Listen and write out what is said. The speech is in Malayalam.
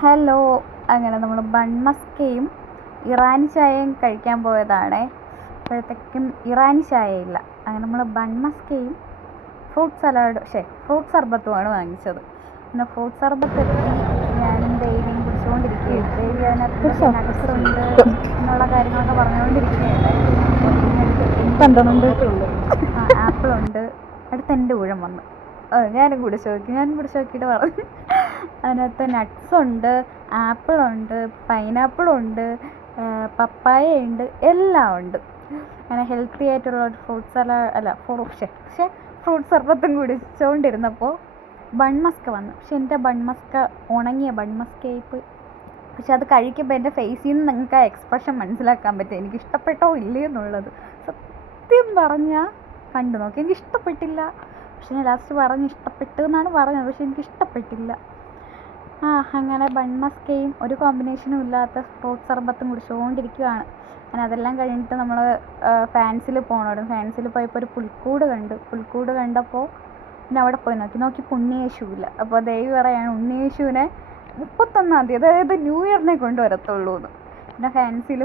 ഹലോ. അങ്ങനെ നമ്മൾ ബൺമസ്കയും ഇറാനി ചായയും കഴിക്കാൻ പോയതാണേ. അപ്പോഴത്തേക്കും ഇറാനി ചായയില്ല. അങ്ങനെ നമ്മൾ ബൺമസ്കയും ഫ്രൂട്ട് സർബത്തുമാണ് വാങ്ങിച്ചത്. പിന്നെ ഫ്രൂട്ട് സർബത്ത് എത്തി. ഞാനും ദേവിയും കുടിച്ചുകൊണ്ടിരിക്കുകയാണ്. ദേവി അതിനകത്ത് നട്ട്സ് ഉണ്ട് എന്നുള്ള കാര്യങ്ങളൊക്കെ പറഞ്ഞുകൊണ്ടിരിക്കുകയാണ്. ആപ്പിളുണ്ട്. അടുത്ത് എൻ്റെ ഊഴം വന്നു. ഞാനും കുടിച്ചു നോക്കിയിട്ട് പറഞ്ഞു. അതിനകത്ത് നട്ട്സ് ഉണ്ട്, ആപ്പിളുണ്ട്, പൈനാപ്പിളുണ്ട്, പപ്പായയുണ്ട്, എല്ലാം ഉണ്ട്. അങ്ങനെ ഹെൽത്തി ആയിട്ടുള്ള ഒരു ഫ്രൂട്ട് സർബത്തും കുടിച്ചുകൊണ്ടിരുന്നപ്പോൾ ബൺമസ്ക വന്നു. പക്ഷെ എൻ്റെ ബൺമസ്ക ഉണങ്ങിയ ബൺമസ്കയായിപ്പോയി. പക്ഷെ അത് കഴിക്കുമ്പോൾ എൻ്റെ ഫേസിൽ നിന്ന് നിങ്ങൾക്ക് ആ എക്സ്പ്രഷൻ മനസ്സിലാക്കാൻ പറ്റും എനിക്ക് ഇഷ്ടപ്പെട്ടോ ഇല്ലേ എന്നുള്ളത്. സത്യം പറഞ്ഞാൽ കണ്ടു നോക്കി എനിക്ക് ഇഷ്ടപ്പെട്ടില്ല. പക്ഷെ ഞാൻ ലാസ്റ്റ് പറഞ്ഞ് ഇഷ്ടപ്പെട്ടു എന്നാണ് പറഞ്ഞത്. പക്ഷെ എനിക്ക് ഇഷ്ടപ്പെട്ടില്ല. അങ്ങനെ ബൺമസ്കയും ഒരു കോമ്പിനേഷനും ഇല്ലാത്ത ഫ്രൂട്ട് സർബത്തും കുടിച്ചുകൊണ്ടിരിക്കുകയാണ്. അങ്ങനെ അതെല്ലാം കഴിഞ്ഞിട്ട് നമ്മൾ ഫാൻസിൽ പോകണം. ഫാൻസിൽ പോയപ്പോൾ ഒരു പുൽക്കൂട് കണ്ടപ്പോൾ പിന്നെ അവിടെ പോയി നോക്കി ഉണ്ണിയേശുവില്ല. അപ്പോൾ ദേവി പറയാണ് ഉണ്ണിയേശുവിനെ 31-ാം തീയതി, അതായത് ന്യൂ ഇയറിനെ കൊണ്ടുവരത്തുള്ളൂ എന്ന്. പിന്നെ ഫാൻസിലും